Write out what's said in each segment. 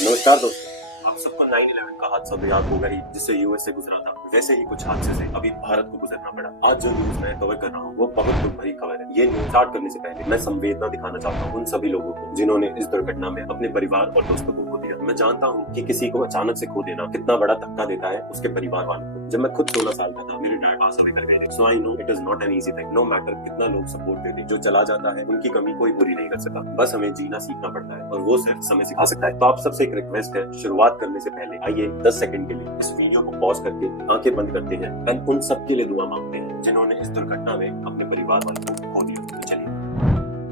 नमस्कार दोस्तों, आप सबको 9/11 का हादसा तो याद होगा ही, जिससे यूएस से गुजरा था। वैसे ही कुछ हादसे से अभी भारत को गुजरना पड़ा। आज जो न्यूज मैं कवर कर रहा हूँ वो बहुत दुख भरी खबर है। ये न्यूज स्टार्ट करने से पहले मैं संवेदना दिखाना चाहता हूँ उन सभी लोगों को जिन्होंने इस दुर्घटना में अपने परिवार और दोस्तों को खो दिया। मैं जानता हूँ कि किसी को अचानक से खो देना कितना बड़ा धक्का देता है उसके परिवार वालों को। जब मैं खुद 16 साल का था, मेरे डैड पास अवे कर गए थे। So I know it is not an easy thing. No matter कितना लोग सपोर्ट देते, जो चला जाता है उनकी कमी कोई पूरी नहीं कर सकता। बस हमें जीना सीखना पड़ता है और वो सिर्फ समय सिखा सकता है। तो आप सबसे एक रिक्वेस्ट है, शुरुआत करने से पहले आइए 10 सेकंड के लिए इस वीडियो को पॉज करके आंखें बंद करते हैं एंड उन सबके लिए दुआ मांगते हैं जिन्होंने इस दुर्घटना में अपने परिवार वालों को खो दिया। तो चलिए,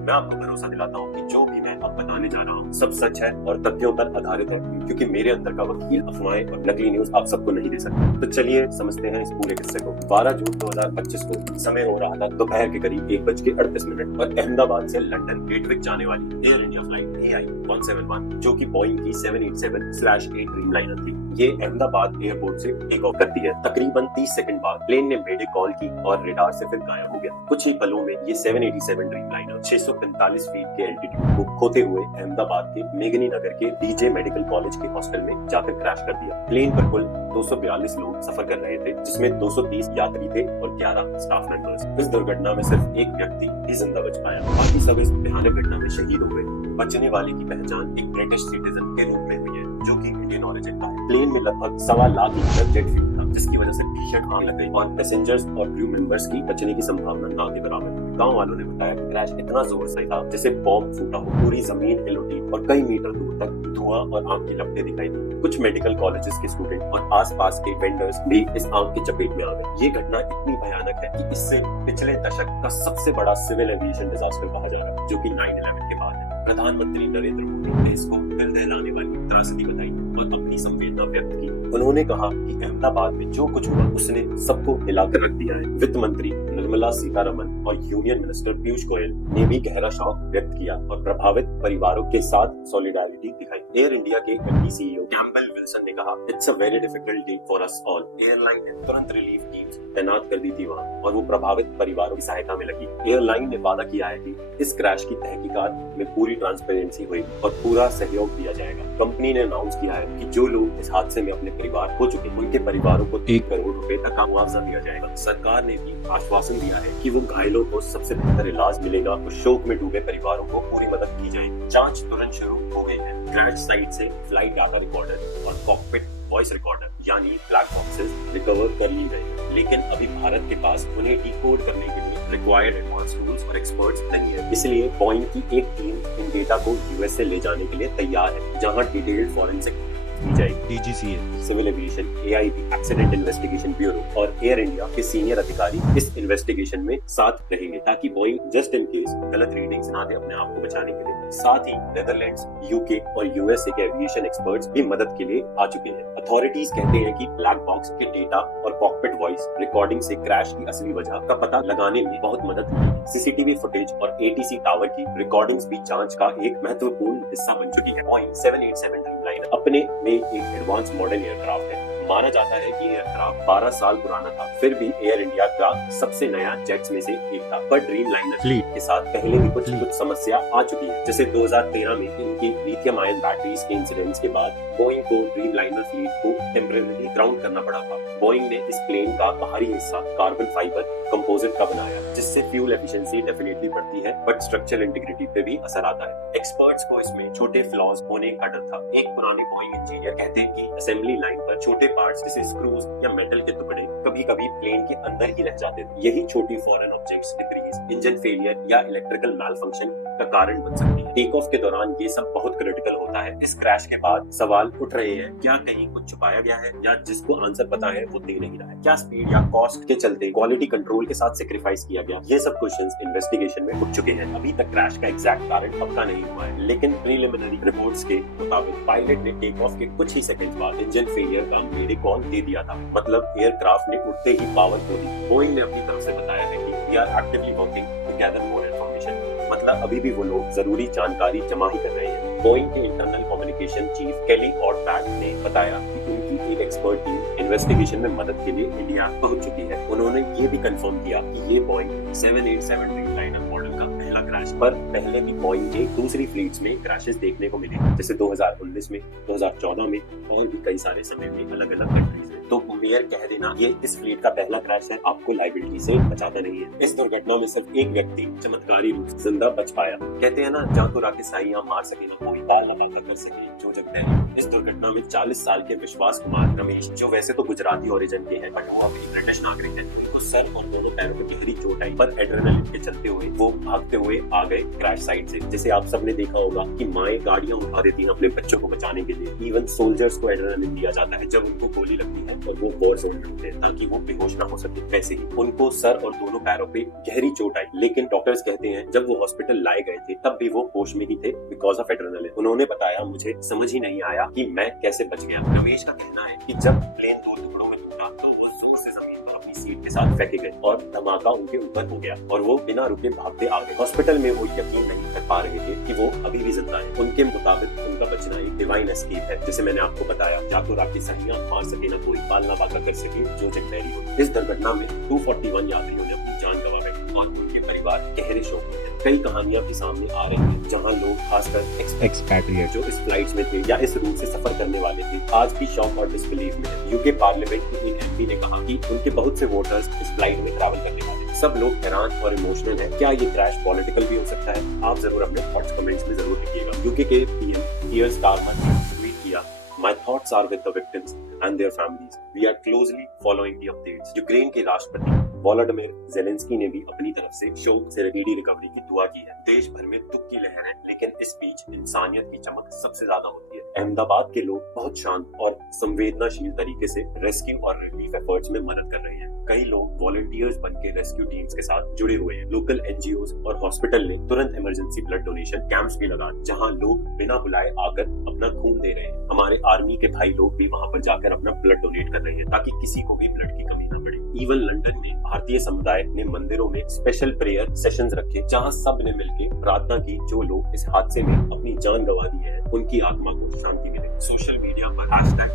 मैं आपको भरोसा दिलाता हूँ कि जो भी मैं अब बताने जा रहा हूँ सब सच है और तथ्यों पर आधारित है, क्योंकि मेरे अंदर का वकील अफवाहें और नकली न्यूज आप सबको नहीं दे सकते। तो चलिए समझते हैं इस पूरे किस्से को। 12 जून 2025 को समय हो रहा था दोपहर के करीब 1:38 और अहमदाबाद से लंदन गेटविक जाने वाली एयर इंडिया फ्लाइट AI 171, जो कि बोइंग की 787/8 ड्रीमलाइनर थी, ये अहमदाबाद एयरपोर्ट से टेक ऑफ करती है। तकरीबन 30 सेकंड बाद प्लेन ने मेडे कॉल की और रेडार से फिर गायब हो गया। कुछ ही पलों में ये 787 ड्रीमलाइनर 645 फीट के एल्टीट्यूड को खोते हुए अहमदाबाद के मेघनी नगर के DJ मेडिकल कॉलेज के हॉस्टल में जाकर क्रैश कर दिया। प्लेन पर कुल 242 लोग सफर कर रहे थे, जिसमें 230 यात्री थे और 11 स्टाफ मेंबर्स। इस दुर्घटना में सिर्फ एक व्यक्ति ही जिंदा बच पाया, बाकी सब इस भयानक घटना में शहीद हो गए। बचने वाले की पहचान एक ब्रिटिश सिटीजन के रूप में हुई है, जो कि इंडियन ओरिजिन का है। प्लेन में लगभग 1.25 लाख लीटर जेट फ्यूल था, जिसकी वजह से भीषण आग लग गई और पैसेंजर्स और क्रू मेंबर्स की बचने की संभावना ना के बराबर थी। गांव वालों ने बताया कि क्रैश इतना जोर से था जैसे बॉम्ब फूटा हो। पूरी जमीन हिल उठी और कई मीटर दूर तक धुआं और आग की लपटें दिखाई दी। कुछ मेडिकल कॉलेजेस के स्टूडेंट और आसपास के वेंडर्स भी इस आग की चपेट में आ गए। ये घटना इतनी भयानक है कि इससे पिछले दशक का सबसे बड़ा सिविल एविएशन डिजास्टर कहा जा रहा है, जो कि 9/11 के बाद है। प्रधानमंत्री नरेंद्र मोदी ने इसको दिल दहलाने वाली त्रासदी बताई और अपनी संवेदना व्यक्त की। उन्होंने कहा कि अहमदाबाद में जो कुछ हुआ उसने सबको हिलाकर रख दिया है। वित्त मंत्री निर्मला सीतारमन और यूनियन मिनिस्टर पीयूष गोयल ने भी गहरा शोक व्यक्त किया और प्रभावित परिवारों के साथ सॉलिडारिटी दिखाई। एयर इंडिया के MD CEO कैम्पबेल विल्सन ने कहा, it's a very difficult day for us all. Airline ने तुरंत रिलीफ टीम्स तैनात कर दी थी वहाँ और वो प्रभावित परिवारों की सहायता में लगी। एयरलाइन ने वादा किया है कि इस क्रैश की तहकीकात में पूरी ट्रांसपेरेंसी हुई और पूरा सहयोग दिया जाएगा। कंपनी ने अनाउंस किया है कि जो लोग इस हादसे में अपने परिवार खो चुके हैं उनके परिवारों को 1 करोड़ रुपए तक का मुआवजा दिया जाएगा। सरकार ने भी आश्वासन दिया है कि वो घायलों को सबसे बेहतर इलाज मिलेगा और शोक में डूबे परिवारों को पूरी मदद की जाएगी। जांच तुरंत शुरू हो गई है। क्रैश साइट से फ्लाइट डाटा रिकॉर्डर और कॉकपिट वॉइस रिकॉर्डर यानी ब्लैक बॉक्सेस रिकवर कर ली गई, लेकिन अभी भारत के पास उन्हें डिकोड करने के लिए रिक्वायर्ड एडवांस टूल्स और एक्सपर्ट्स नहीं है। इसलिए बोइंग की एक टीम इन डेटा को US से ले जाने के लिए तैयार है, जहां डिटेल्ड फॉरेंसिक की जाएगी। DGCA, civil aviation, AIB, accident investigation bureau और एयर इंडिया के सीनियर अधिकारी इस इन्वेस्टिगेशन में साथ रहेंगे, ताकि बोइंग जस्ट इन केस गलत रीडिंग्स ना दे अपने आप को बचाने के लिए। साथ ही नेदरलैंड्स, UK और USA के एविएशन एक्सपर्ट्स भी मदद के लिए आ चुके हैं। अथॉरिटीज कहते हैं कि ब्लैक बॉक्स के डेटा और कॉकपिट वॉइस रिकॉर्डिंग से क्रैश की असली वजह का पता लगाने में बहुत मदद मिली। CCTV फुटेज और ATC टावर की रिकॉर्डिंग्स भी जांच का एक महत्वपूर्ण हिस्सा बन चुकी है। बोइंग 787 ड्रीमलाइनर अपने में एक एडवांस मॉडर्न एयरक्राफ्ट है। माना जाता है कि एयरक्राफ्ट 12 साल पुराना था, फिर भी एयर इंडिया का सबसे नया जेट्स में से एक था। पर ड्रीमलाइनर फ्लीट के साथ पहले भी कुछ समस्या आ चुकी है, जैसे 2013 में इनकी लिथियम आयन बैटरीज के इंसिडेंट्स के बाद बोइंग को ड्रीमलाइनर फ्लीट को टेम्परेरी ग्राउंड करना पड़ा था। बोइंग ने इस प्लेन का बाहरी हिस्सा कार्बन फाइबर कंपोजिट का बनाया, जिससे फ्यूल एफिशिएंसी डेफिनेटली बढ़ती है, बट स्ट्रक्चरल इंटीग्रिटी पे भी असर आता है। एक्सपर्ट्स को इसमें छोटे फ्लॉज होने का डर था। एक पुराने बोइंग इंजीनियर कहते हैं कि असेंबली लाइन पर छोटे पार्ट्स जैसे स्क्रूज या मेटल के टुकड़े कभी-कभी प्लेन के अंदर ही रह जाते थे। यही छोटी foreign objects, debris, engine failure या इलेक्ट्रिकल मैलफंक्शन का कारण बन सकती है। टेक ऑफ के दौरान ये सब बहुत क्रिटिकल होता है। इस क्रैश के बाद सवाल उठ रहे हैं, क्या कहीं कुछ छुपाया गया है या जिसको आंसर पता है वो दे नहीं रहा है? क्या स्पीड या कॉस्ट के चलते क्वालिटी कंट्रोल के साथ सेक्रीफाइस किया गया? ये सब क्वेश्चंस इन्वेस्टिगेशन में उठ चुके हैं। अभी तक क्रैश का एग्जैक्ट कारण पक्का नहीं हुआ है, लेकिन प्रीलिमिनरी रिपोर्ट्स के मुताबिक पायलट ने टेक ऑफ के कुछ ही सेकंड्स बाद इंजन फेलियर का मेरे कॉल दे दिया था। मतलब एयरक्राफ्ट ने उड़ते ही पावर खो दी। बोइंग ने अपनी तरफ से बताया है कि we are actively working to gather more information. मतलब अभी भी वो लोग जरूरी जानकारी जमा ही कर रहे हैं। बोइंग के इंटरनल कम्युनिकेशन चीफ केली ऑटबैक ने बताया कि उनकी एक एक्सपर्ट टीम इन्वेस्टिगेशन में मदद के लिए इंडिया पहुंच चुकी है। उन्होंने ये भी कंफर्म किया कि ये बोइंग 787 ड्रीमलाइनर मॉडल का पहला क्रैश क्रैश, पर पहले भी बोइंग के दूसरी फ्लीट्स में क्रैशेस देखने को मिले, जैसे 2019 में, 2014 में और भी कई सारे समय में अलग अलग कंट्रीज में। तो मेयर कह देना ये इस फ्लीट का पहला क्रैश है, आपको लाइबिलिटी से बचाता नहीं है। इस दुर्घटना में सिर्फ एक व्यक्ति चमत्कारी रूप से जिंदा बच पाया। कहते हैं ना, जहाँ तो राकेश साईं मार सके ना कोई बाल लगा कर सके जो जगते हैं। इस दुर्घटना में 40 साल के विश्वास कुमार रमेश, जो वैसे तो गुजराती ओरिजिन के हैं बट वो अभी ब्रिटिश नागरिक हैं, उनको सर और दोनों पैरों में गहरी चोट आई, पर एड्रेनलिन के चलते हुए वो भागते हुए आ गए क्रैश साइट से। जैसे आप सबने देखा होगा कि माएं गाड़ियां उठा देती हैं अपने बच्चों को बचाने के लिए। इवन सोल्जर्स को एड्रेनलिन दिया जाता है जब उनको गोली लगती है और वो जोर से लड़ते हैं ताकि वो बेहोश ना हो सके। वैसे ही उनको सर और दोनों पैरों पे गहरी चोट आई, लेकिन डॉक्टर्स कहते हैं जब वो हॉस्पिटल लाए गए थे तब भी वो होश में ही थे बिकॉज ऑफ एड्रेनलिन। उन्होंने बताया, मुझे समझ ही नहीं आया कि मैं कैसे बच गया। रमेश का कहना है कि जब प्लेन 2 टुकड़ों में टूटा तो वो जोर से जमीन पर अपनी सीट के साथ फेंके गए और धमाका उनके ऊपर हो गया और वो बिना रुके भागते आ गए। हॉस्पिटल में वो यकीन नहीं कर पा रहे थे कि वो अभी भी जिंदा है। उनके मुताबिक उनका बचना एक डिवाइन एस्केप है। जैसे मैंने आपको बताया, या तो राकेश साईं मार सके ना कोई बाल ना बाका कर सके जो जगदैरी हो। इस दुर्घटना में 241 यात्रियों ने अपनी जान गंवा दी और उनके परिवार गहरे शोक में है। कई कहानियां भी सामने आ रही हैं जहां लोग, खासकर एक्सपैट्रिएट जो इस फ्लाइट्स में थे या इस रूट से सफर करने वाले थे, आज भी शॉक और डिसबिलीफ में है। यूके पार्लियामेंट के एक एमपी ने कहा कि उनके बहुत से वोटर्स इस फ्लाइट में ट्रैवल करने वाले हैं। सब लोग हैरान और इमोशनल हैं। क्या ये क्रैश पॉलिटिकल भी हो सकता है? आप जरूर अपने थॉट्स कमेंट्स में जरूर लिखिएगा। यूके के पीएम कीयर स्टारमर ने ट्वीट किया, My thoughts are with the victims and their families. We are closely following the updates. Ukraine के राष्ट्रपति वोलोडिमिर ज़ेलेंस्की ने भी अपनी तरफ से शोक से स्पीडी रिकवरी की दुआ की है। देश भर में दुख की लहर है, लेकिन इस बीच इंसानियत की चमक सबसे ज्यादा होती है। अहमदाबाद के लोग बहुत शांत और संवेदनशील तरीके से रेस्क्यू और रिलीफ एफर्ट्स में मदद कर रहे हैं। कई लोग वॉलंटियर्स बन के रेस्क्यू टीम्स के साथ जुड़े हुए हैं। लोकल एनजीओज और हॉस्पिटल ने तुरंत इमरजेंसी ब्लड डोनेशन कैंप्स भी लगाए, जहां लोग बिना बुलाए आकर अपना खून दे रहे हैं। हमारे आर्मी के भाई लोग भी वहां पर जाकर अपना ब्लड डोनेट कर रहे हैं ताकि किसी को भी ब्लड की कमी न पड़े। इवन लंदन में भारतीय समुदाय ने मंदिरों में स्पेशल प्रेयर सेशंस रखे, जहां सब ने मिलकर प्रार्थना की जो लोग इस हादसे में अपनी जान गंवा दी है उनकी आत्मा को शांति मिले। सोशल मीडिया पर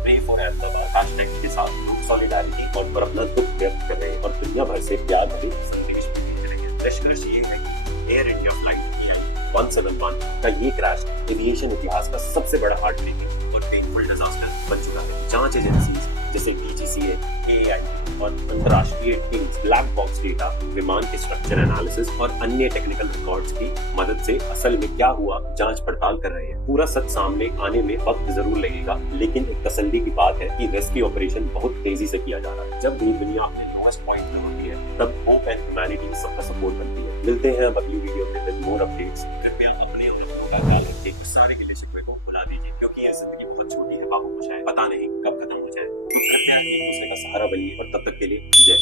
#PrayForAhmedabad के साथ लोग सॉलिडारिटी और अपना दुख व्यक्त कर रहे हैं और दुनिया भर से प्यार भरे संदेश भेज रहे हैं। निष्कर्ष ये है कि एयर इंडिया फ्लाइट 171 का ये क्रैश एविएशन इतिहास का सबसे बड़ा हार्ट ब्रेकिंग और पेनफुल डिजास्टर बन चुका है। जांच एजेंसीज जैसे DGCA, AAI और अंतर्राष्ट्रीय टीम्स ब्लैक बॉक्स डेटा, विमान के स्ट्रक्चर एनालिसिस और अन्य टेक्निकल रिकॉर्ड्स की मदद से असल में क्या हुआ जांच पड़ताल कर रहे हैं। पूरा सच सामने आने में वक्त जरूर लगेगा, लेकिन एक तसल्ली की बात है कि रेस्क्यू ऑपरेशन बहुत तेजी से किया जा रहा है। जब भी दुनिया अपने लोएस्ट पॉइंट पर होती है तब होप एंड ह्यूमैनिटी सबका सपोर्ट बनती है। मिलते हैं अगली वीडियो में विद मोर अपडेट्स। कृपया अपने का ख्याल रखिए, सारे गिले शिकवे को भुला दीजिए, क्योंकि यह जिंदगी बहुत छोटी है, बाहों को शायद पता नहीं कब खत्म हो जाए। तो कृपया एक दूसरे का सहारा बनिए और तब तक के लिए जय